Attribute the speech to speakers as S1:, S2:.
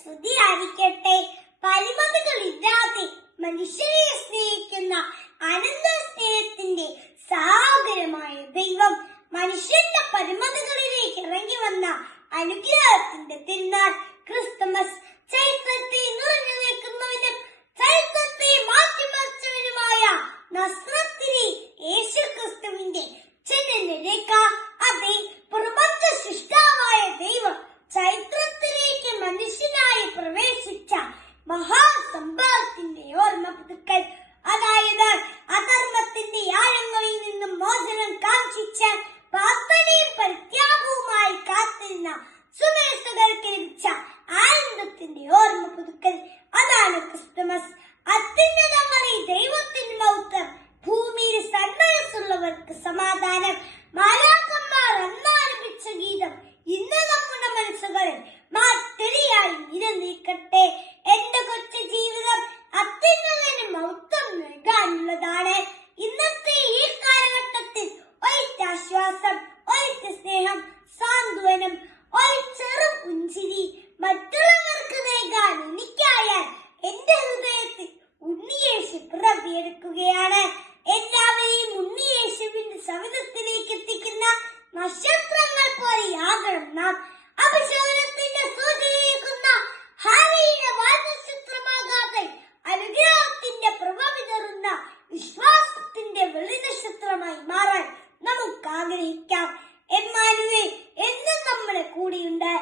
S1: സ്തുതിയായിരിക്കട്ടെ. പരിമതികളില്ലാതെ മനുഷ്യരെ സ്നേഹിക്കുന്ന അനന്ത സ്നേഹത്തിന്റെ സാഗരമായ ദൈവം മനുഷ്യന്റെ പരിമതികളിലേക്ക് ഇറങ്ങി വന്ന അനുഗ്രഹത്തിന്റെ തിരുനാൾ അതാണ് അത്യുന്നതമായി ദൈവത്തിൻ മൗത്തം ഭൂമിയിൽ സന്മനസ്സുള്ളവർക്ക് സമാധാനം മാലാക്കന്മാർ അന്നാരംഭിച്ച ഗീതം ഇന്ന് നമ്മുടെ മനസ്സുകളിൽ മാറ്റെളിയായി നീക്കട്ടെ എന്റെ കൊച്ചു ജീവിതം അത്യുന്നതന് മൗത്തം നൽകാനുള്ളതാണ്. ഇന്നത്തെ ഈ കാലഘട്ടത്തിൽ ഒരിറ്റ ആശ്വാസം ഒരിറ്റ സ്നേഹം സാന്ത്വനം ഒരു ചെറു പുഞ്ചിരി നക്ഷത്രങ്ങൾ പോലെയാകണം നാം അഭിഷേകത്തിന്റെ സൂചനയേക്കുന്ന ഹാരയുടെ വാൽനക്ഷത്രമാകാതെ അനുഗ്രഹത്തിന്റെ പ്രഭവിതറുന്ന വിശ്വാസത്തിന്റെ വെളിനക്ഷത്രമായി മാറാൻ നമുക്ക് ആഗ്രഹിക്കാം എമ്മാനുവേ എന്നും നമ്മുടെ കൂടെയുണ്ട്.